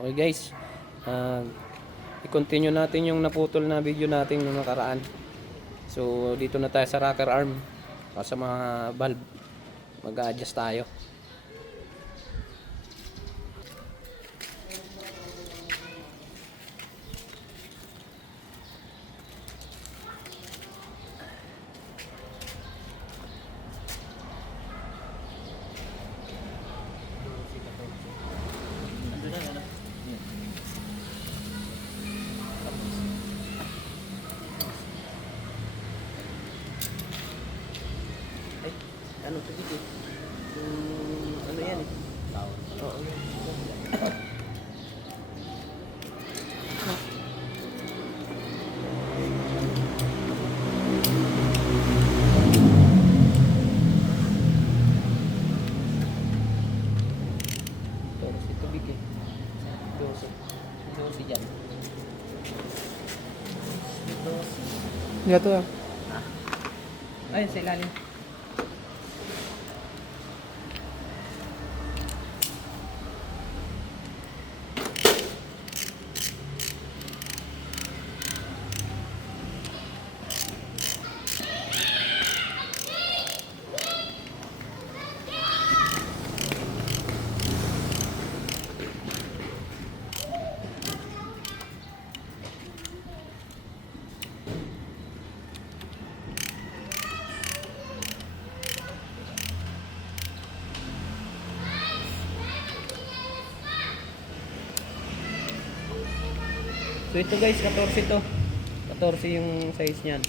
Okay guys, i-continue natin yung naputol na video natin nung nakaraan. So dito na tayo sa rocker arm, sa mga valve, mag-a-adjust tayo. Ay, ano to dito? Ano yan eh? Oo. Terus itu bikin. Dosi dyan. Dosi. Dito ah. Ay, sa ilalim. So ito guys, 14 to. 14 yung size niyan.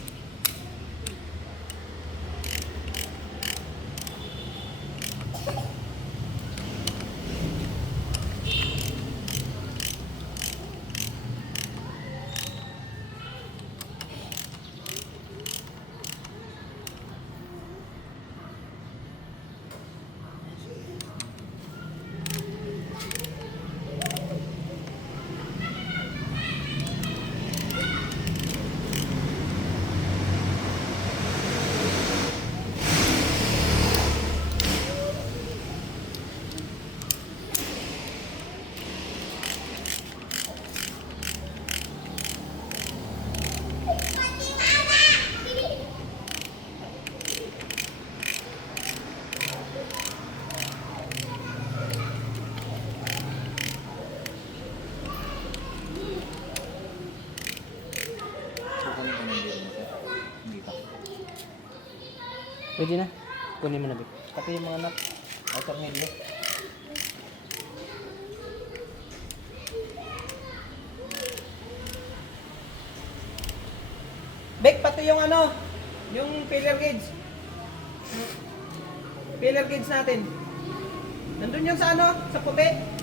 Pwede na. Kunin mo na, Bik. Pati yung mga nut. Ay, tornilyo. Bek, pati yung ano, yung filler gauge. Filler gauge natin. Nandun yung sa ano, sa puti.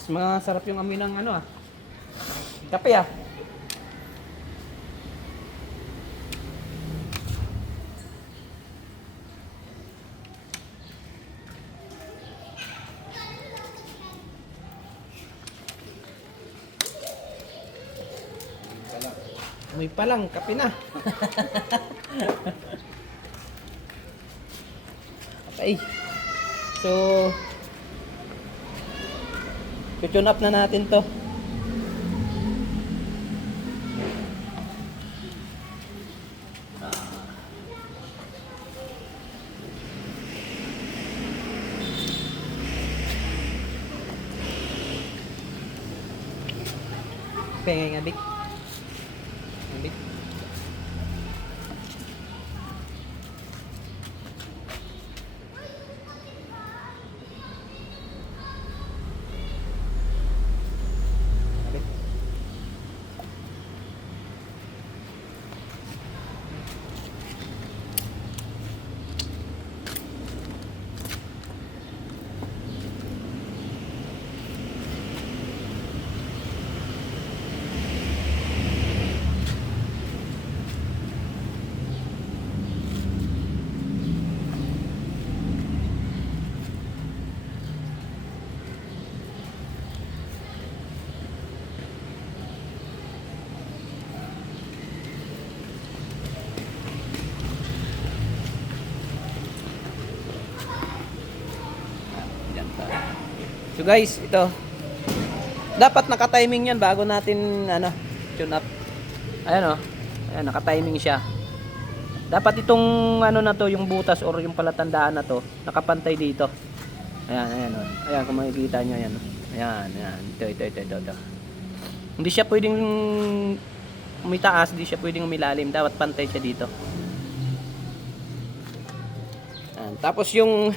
Mas masarap yung amoy ng ano kape Amoy pa lang, kape na. Okay. So, tune up na natin to. Pengen nga, Dik. Dik. So guys, ito. Dapat naka-timing 'yan bago natin tune up. Ayan Ayan, naka-timing siya. Dapat itong na to, yung butas or yung palatandaan na to, nakapantay dito. Ayan Ayan kung makikita niyo ayan. Ayan. Ito. Hindi siya pwedeng umitaas, hindi siya pwedeng umilalim. Dapat pantay siya dito. Ayan. Tapos yung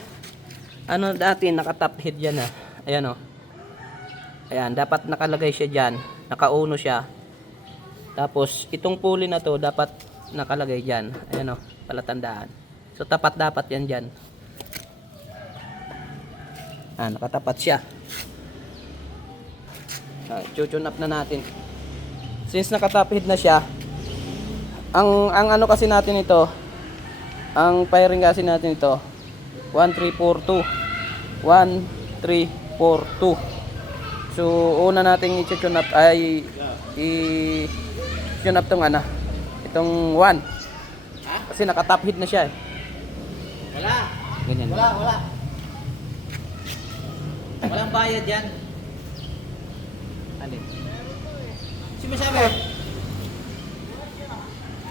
dati naka-top head yan Ayan Ayan, dapat nakalagay siya diyan, naka-uno siya. Tapos itong pulley na to dapat nakalagay diyan. Ayan palatandaan. So tapat dapat yan diyan. Nakatapat siya. Tune up na natin. Since naka-top head na siya, ang kasi natin ito, ang firing kasi natin ito 1342. 1342. So una nating i-tune up ay i-tune up itong 1. Kasi naka-top head na siya Wala. Ganyan. Wala. Walang bayad yan. Alin? Sinasabi?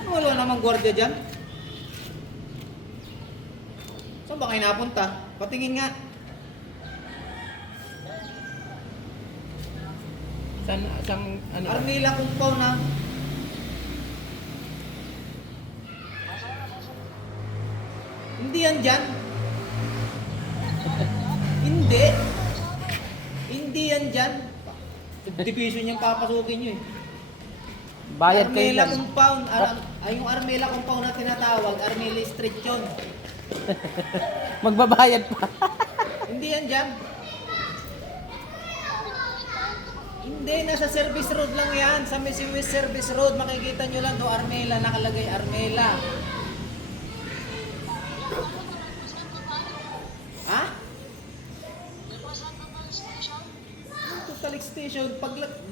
Wala namang gwardiya dyan. Saan ba kayo napunta? Patingin nga. Saan Armila compound na. Hindi yan dyan. Hindi. Hindi yan dyan. Subdivision yung papasukin nyo bayad kayo Armela lang. compound. Yung Armela compound na tinatawag, Armela Street yun. Magbabayad pa. Hindi yan dyan. Hindi, nasa service road lang yan. Sa Misiwis Service Road, makikita nyo lang do Armela, nakalagay Armela. Ha? Totalic Station.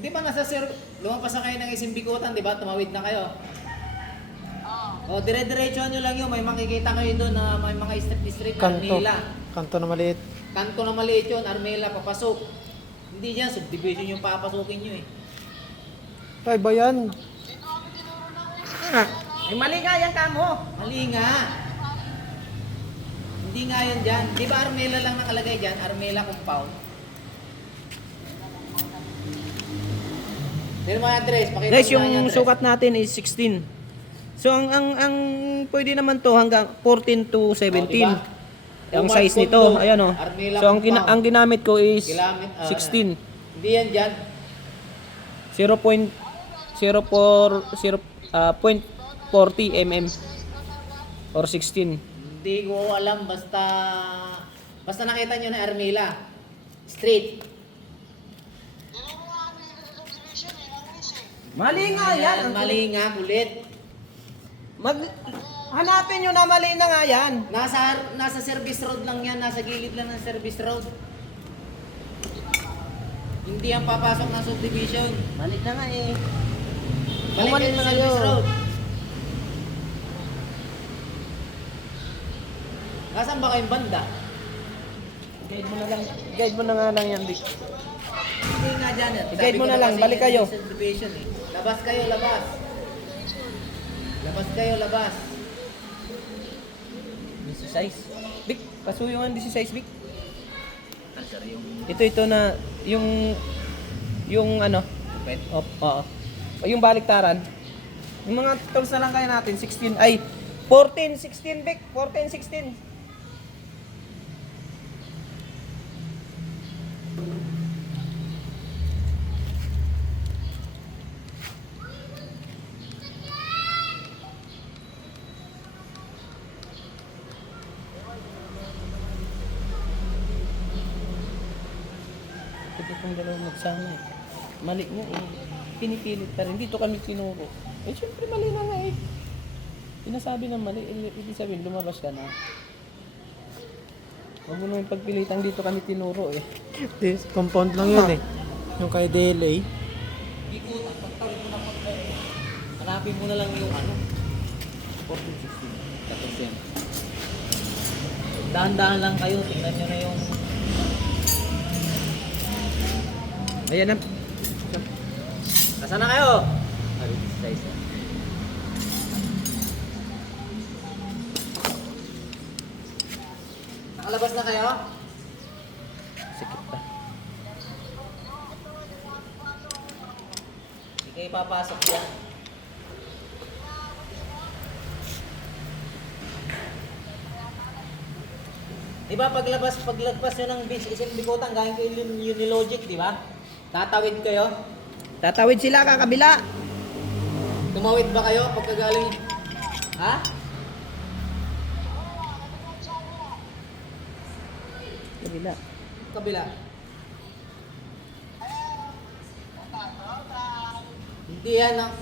Di ba nasa lumampas na kayo ng Isimbikutan, di ba? Tumawid na kayo. O, dire-diretso nyo lang yun. May makikita kayo doon na may mga street Armela. Kanto na maliit. Kanto na maliit yun, Armela, papasok. Hindi dyan, subdivision yung papasukin nyo Ay, bayan. Ay mali nga yan kamo. Mali nga. Hindi nga yan dyan. Di ba Armela lang nakalagay dyan? Armela compound. Dito mga address, pakita Guys, mo yung address. sukat natin is 16. So ang pwede naman to hanggang 14 to 17. diba? Ang Umar size nito, Condo, ayan Armela So compound. ang ginamit ko is Kilamit, 16. Hindi yan dyan. 0.40 mm or 16. Hindi ko alam, basta nakita nyo na Armela. Street. Mali nga yan. Mali nga, kulit. Hanapin nyo na mali na nga yan. Nasa service road lang yan, nasa gilid lang ng service road. Hindi yan papasok ng subdivision. Mali na nga eh. Balik Bumalik kayo na sa kayo. service road. Nasaan ba kayong banda? Guide mo na lang. Guide mo na nga lang yan, Vic. Hindi nga dyan. I-guide mo na lang, kasi balik kayo. yung subdivision eh. Labas kayo, labas. Labas kayo, labas. 16. Vic, pasuyo nga 16, Vic. Sir, yung Ito na, yung ano, pet. oo. O yung baliktaran. Yung mga tools na lang kaya natin, 16, ay, 14, 16, Vic. 14, 16. Ito itong dalawang magsama eh. Mali nga eh. Pinipilit pa rin. Dito kami tinuro. Eh syempre mali na nga eh. Pinasabi ng mali. Ibig sabihin lumabas ka na. Huwag mo naman pagpilitan dito kami tinuro eh. This compound lang yun eh. Yung kay DLA. Ikot, pagtawid mo na pagtawid. Hanapin mo na lang yung ano. 14, 16. Tapos yan. Dahan-dahan lang kayo. Tingnan nyo na yung... Ayan na. Nasaan na kayo? Size. Nakalabas na kayo? Sikip pa. Hindi kayo papasok yan. Di ba paglagpas nyo ng isang bikutan, gawin kayo yung Unilogic, di ba? Tatawid kayo? Tatawid sila kakabila. Tumawid ba kayo pagkagaling? Ha? Kabila. Kabila. Hindi yan ang...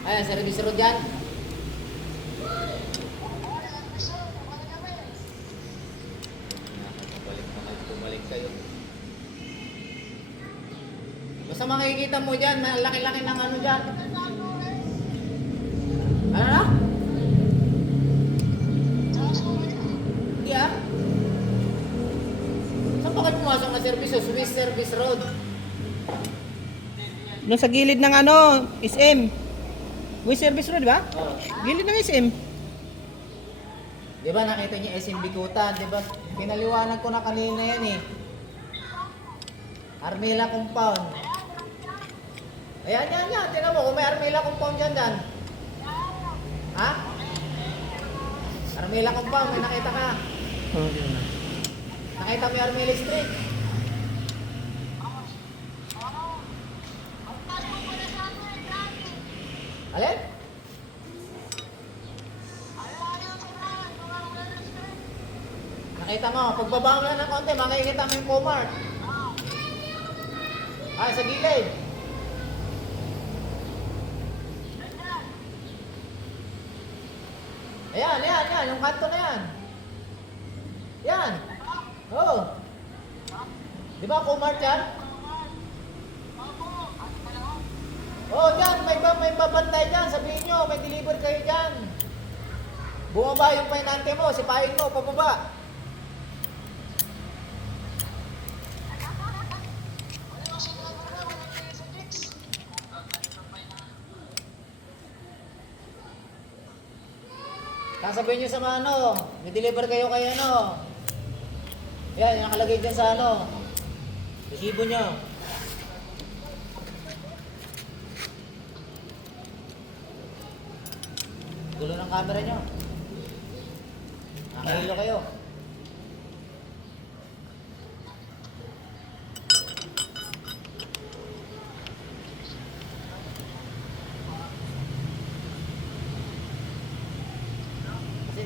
Ayan, service road yan. Bumalik kayo. Basta makikita mo dyan, may laki-laki ng ano dyan. Ano na? Hindi ah. Saan pa kayo pumasok na service? Swiss Service Road. Doon sa gilid ng ano, SM. Way Service Road, di ba? Oh. Gilid ng SM. Di ba nakita niyo SM Bikutan? Di ba? Pinaliwanag ko na kanina yan eh. Armila Compound. Ayan, yan, yan. Tinan mo kung may Armila Compound dyan, Dan. Ha? Armila Compound, may nakita ka. Nakita mo yung Armila Street. Alin? Nakita mo, pagbaba mo lang ng konti, makikita mo yung Comart. Ay, sa gilid. Ayan, yan, yan. Yung kanto na yan. Yan. Oo. Oh. Di ba Comart yan? Oo, oh, dyan. May babantay dyan. Sabihin nyo, may deliver kayo dyan. Bumaba yung painante mo, sipahin mo, pababa. Sasabihin nyo sa mga ano, may deliver kayo kay ano. Yan, yung nakalagay dyan sa ano. Resibo nyo. Gulo ng camera nyo. Nakahilo kayo.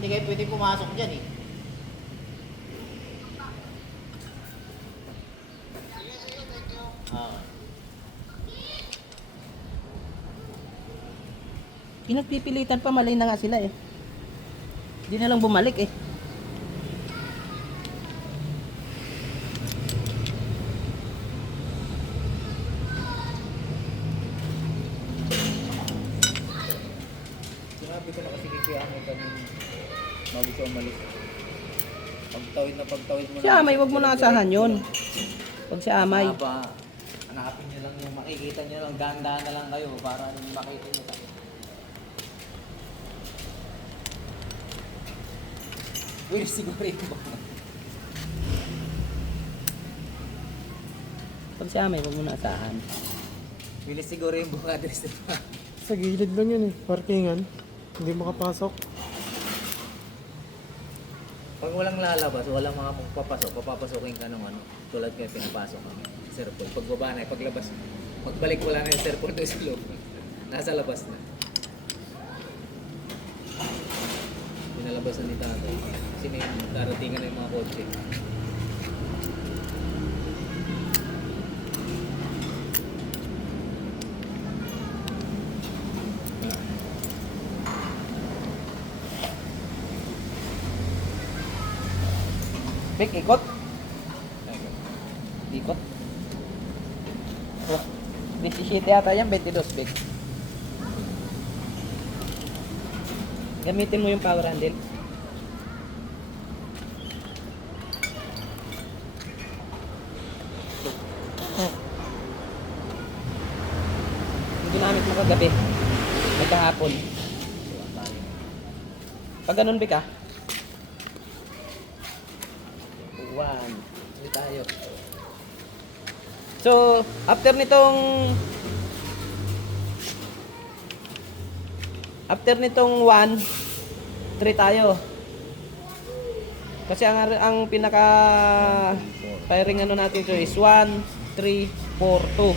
hindi kayo pwede pumasok dyan eh. Ah. Pinagpipilitan pa, malay na nga sila eh. Hindi na lang bumalik eh. Sinabi ko na kasi kay Kuya Amay kanina bago siya umalis. Pagtawid mo Si Amay, wag mo na asahan yun. Pag si Amay. Haba, hanapin nyo lang yung makikita nyo lang, dahan-dahan na lang kayo para makita nyo sa Will siguro yung Pag si Amay, wag mo na asahan. Will siguro yung buka address nito. Sa gilid lang yun eh. Parkingan. Hindi makapasok. Pag walang lalabas, walang mga magpapasok, papapasokin ka ng ano, tulad kayo pinapasok kami. Sir Paul, pagbaba na, paglabas, magbalik wala na yung Sir Paul doon sa loob. Nasa labas na. Pinalabas na ni tatay. Kasi may daratingan na yung mga kotse. Bik, ikot. Ikot. Oh, 27 yata yan, 22 Bik. Gamitin mo yung power handle. Yung ginamit mo kagabi. Nagkahapon. Pag ganun Bik ah. 1. Hindi tayo. So, after nitong 1, 3 tayo. Kasi ang pinaka firing ano natin to is 1, 3, 4, 2.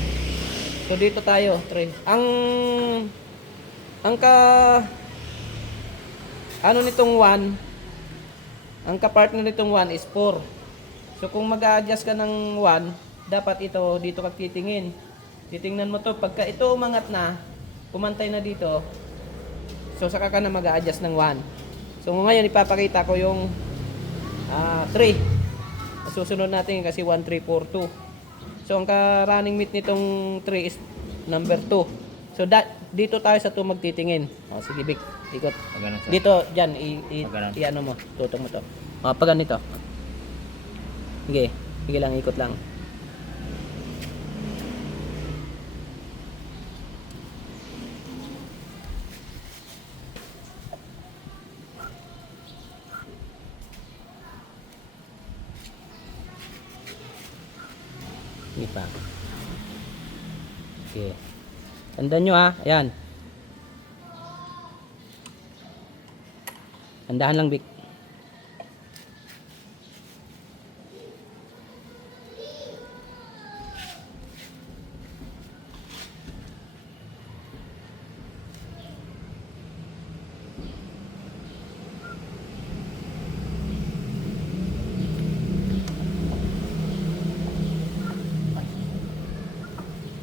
So dito tayo, 3. Ang ano nitong 1, ang ka-partner nitong 1 is 4. So kung mag-a-adjust ka ng 1, dapat ito dito ka titingin. Titingnan mo to pagka ito umangat na, pumantay na dito. So saka ka na mag-a-adjust ng 1. So ngayon ipapakita ko yung 3. Susunod natin kasi 1, 3, 4, 2. So ang ka-running mate nitong 3 is number 2. So dito tayo sa 2 magtitingin. O sige Bik, ikot. Dito diyan i-ano mo, tutong mo to. O pag ganito. Sige, sige lang ikot lang. Sige pa. Sige. Tandaan nyo ha. Ayan. Tandahan lang Bik.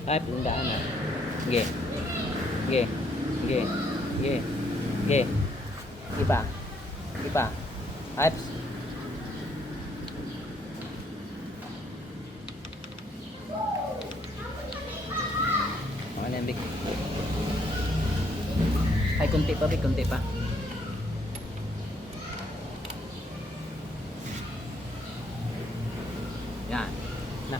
Ay, tandaan na. Sige. Sige. Sige. Sige. Sige. Iba. Iba. At ano yan, Bik? Ay, kunti pa, Bik. Kunti pa. Yan. Na.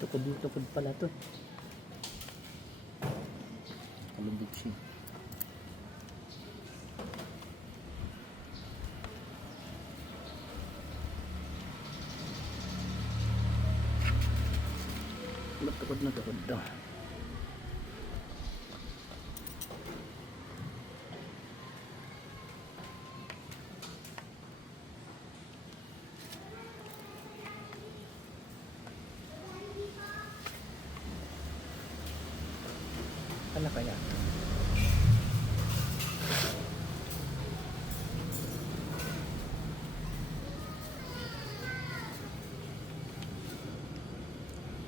Tukod pala to. Kalubog siya. Tukod na tukod to. Ano kaya?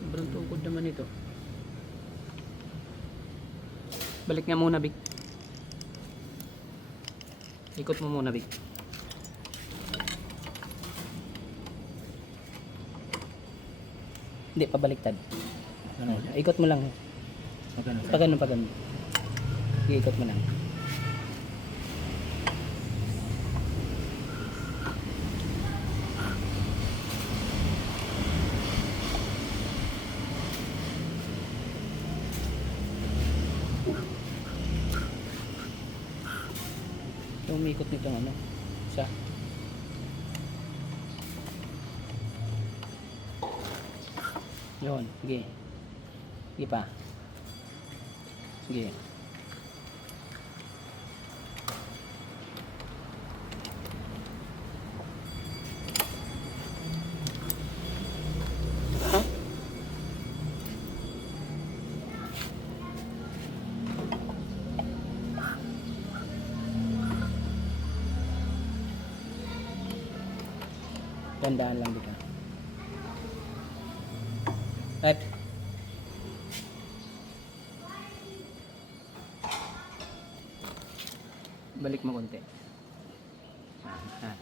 Sobrang tukod naman ito. Balik nga muna, Big. Ikot mo muna, Big. Hindi, pabaliktad. Ano? Ikot mo lang. Magano? Pag ganun. Iikot mo lang. Umikot nito ano? Isa. Yun, sige. Sige pa. Sige. Tandaan lang dito. Right. Balik mo konti. Ah.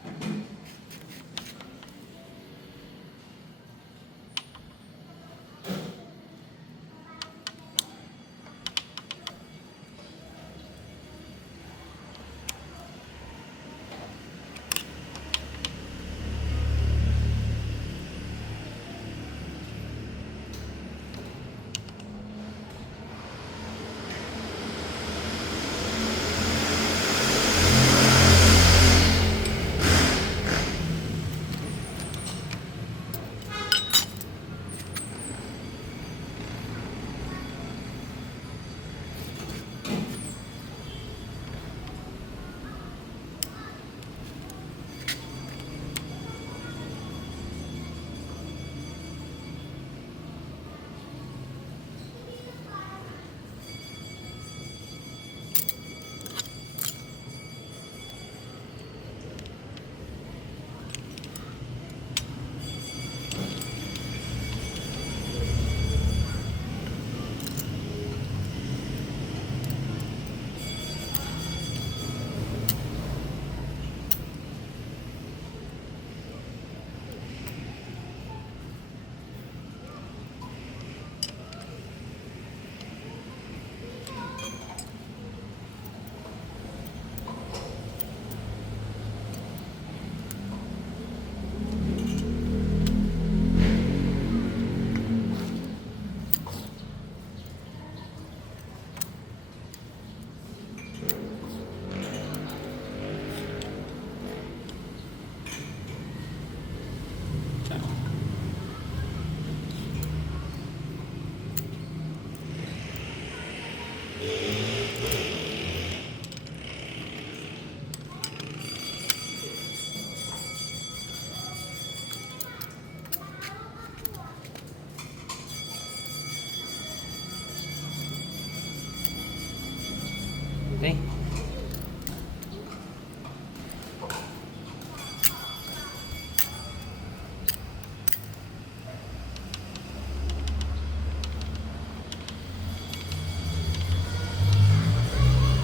Okay.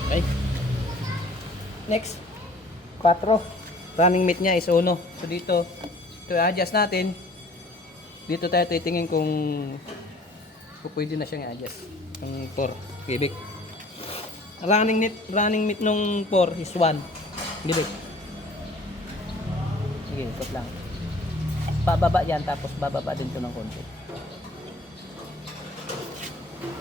Okay. Next. 4. Running mate niya is 1. So dito, ito i-adjust natin. Dito tayo titingin kung pwede na siyang i-adjust. Yung 4. Cubic. Running mate nung 4 is 1. Gilid. Sige, ikot lang. Bababa yan, tapos bababa din to ng konti. Yan,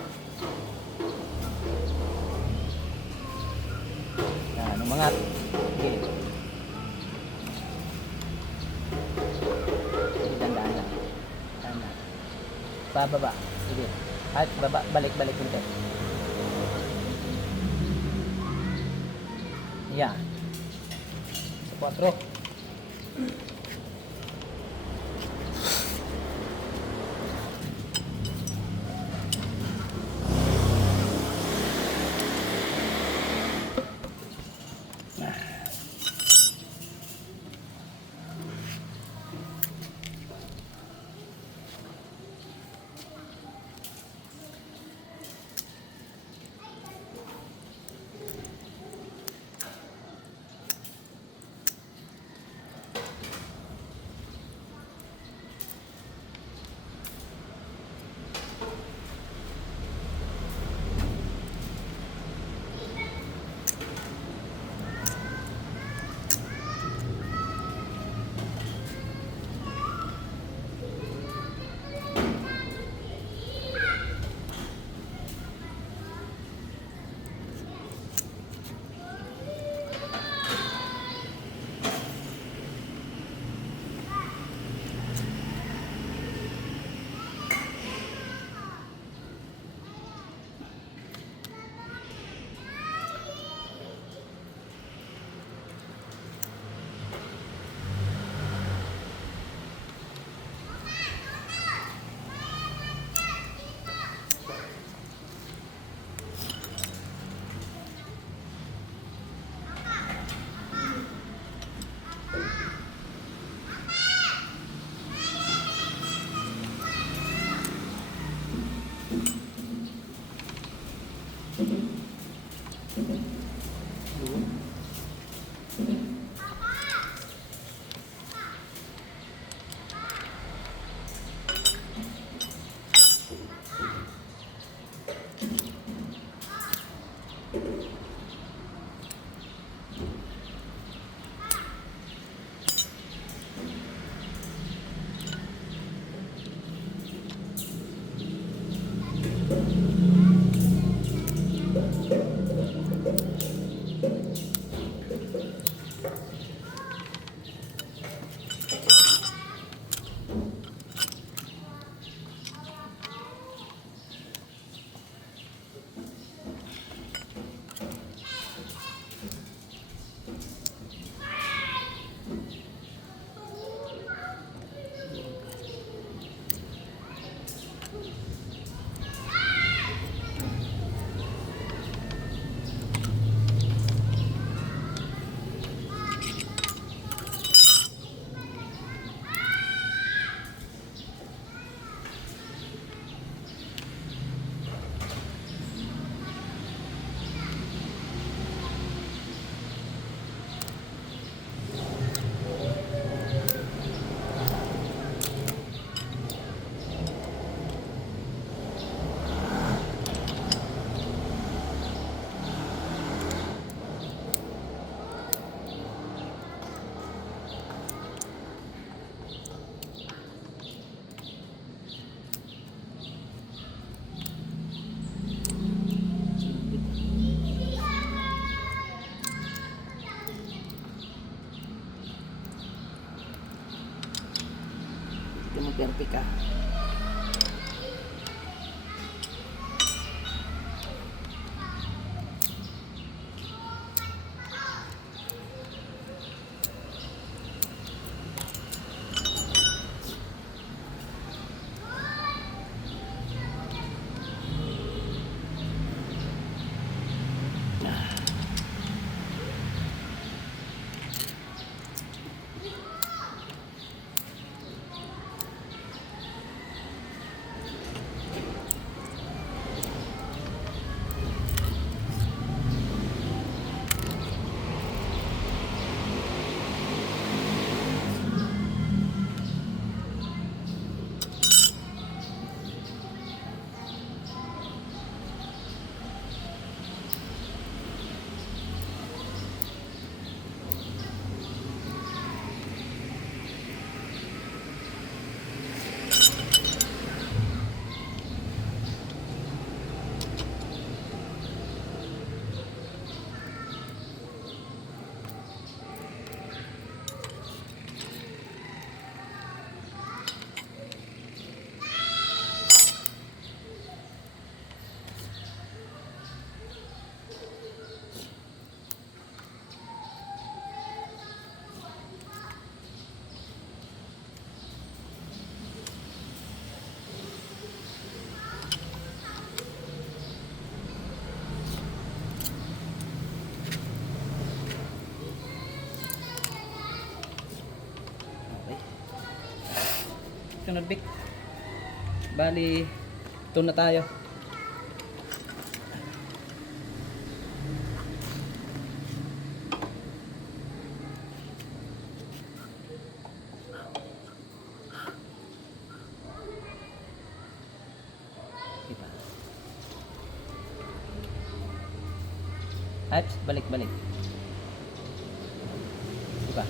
umangat. Sige. Sige, dandaan lang. Dandaan. Bababa. Sige. At baba, balik-balik ulit. Yan. Sa 4. Perfect ka. sunod bik. Bali, ito na tayo. Kita. At balik-balik. Diba?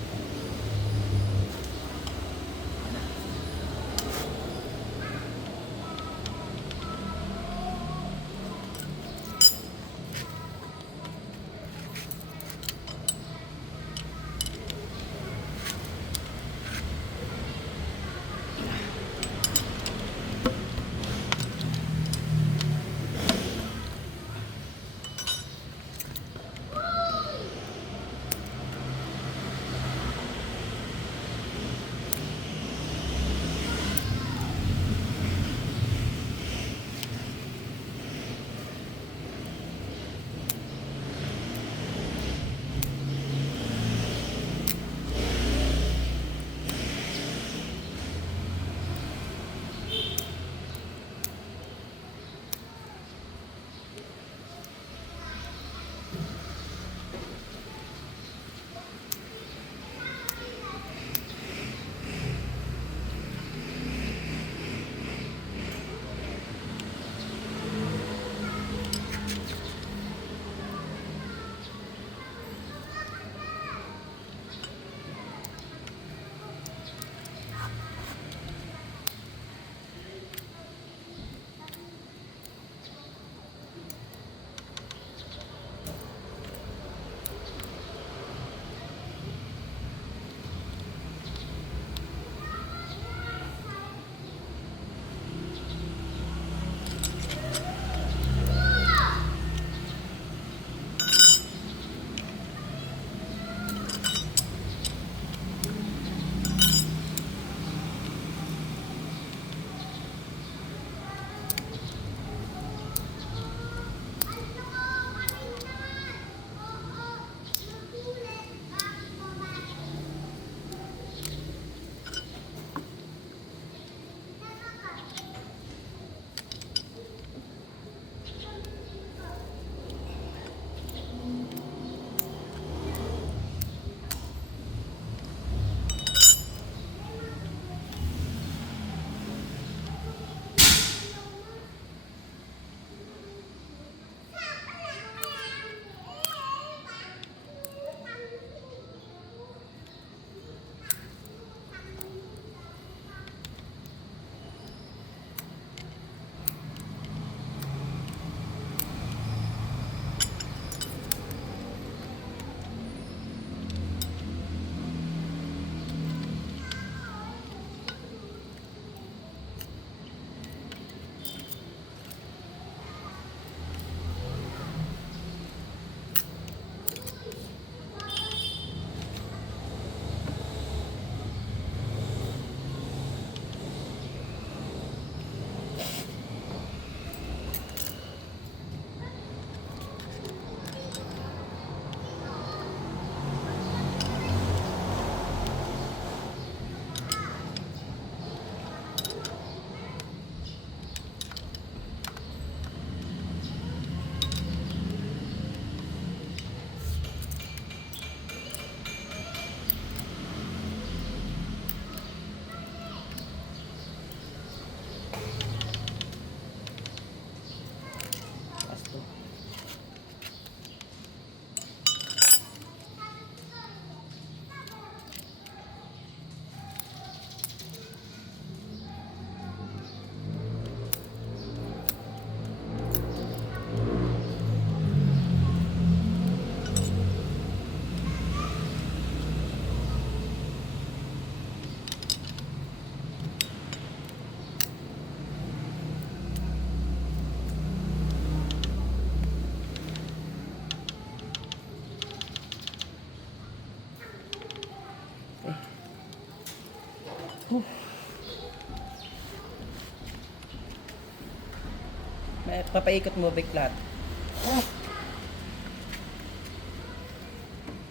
Papaikot mo big lahat.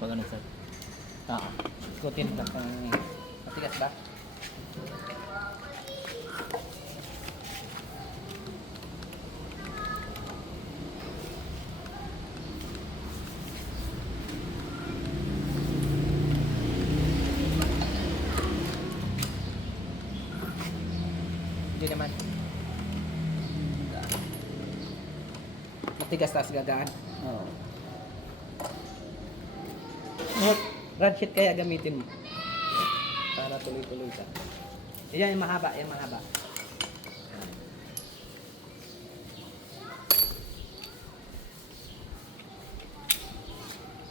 Pag ano sir? Ikutin lang. Matigas ba? Hindi naman. Matigas tas gagaan. Oo. Ratchet kaya gamitin mo. Para tuloy-tuloy ka. Yan yung mahaba, yan mahaba.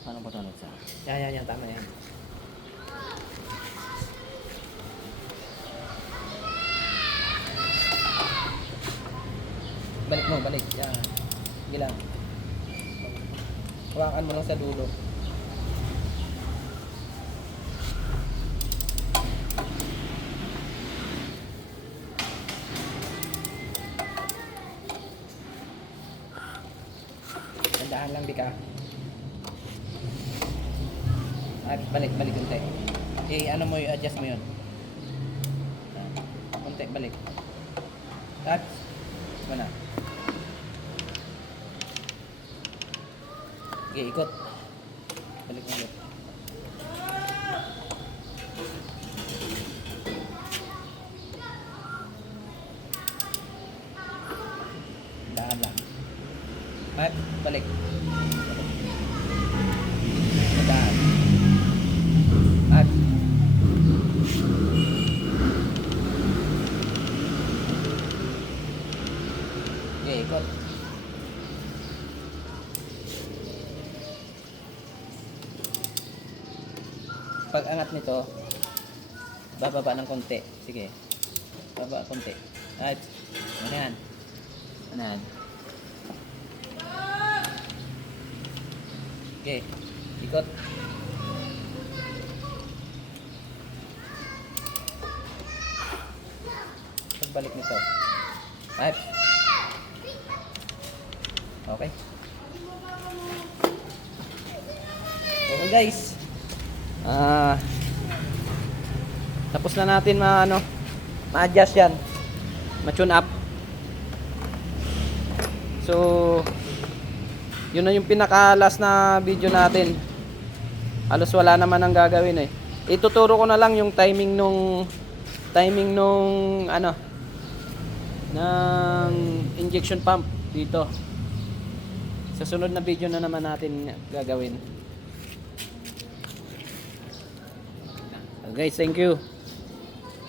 Paano ba ito? Yan, tama yan. Balik mo, balik. Yan. Sige lang. Hawakan mo lang sa dulo. Tandaan lang, Bika. At balik konti. Ano mo, i-adjust mo yun. Konti, balik. At, mana? Okay, ikot. Balik mo ulit. Dahan lang. At, balik. Dahan. At, okay, ikot. Pag angat nito, bababa ng konti. Sige. Baba konti. At, ano yan? Ano yan? Okay. Ikot. Pagbalik nito. At, okay. Okay guys. Tapos na natin ma-adjust yan. Ma-tune up. So, yun na yung pinaka-last na video natin. Halos wala naman ang gagawin eh. Ituturo ko na lang yung timing nung ng injection pump dito. Sa sunod na video na naman natin gagawin. Guys, thank you.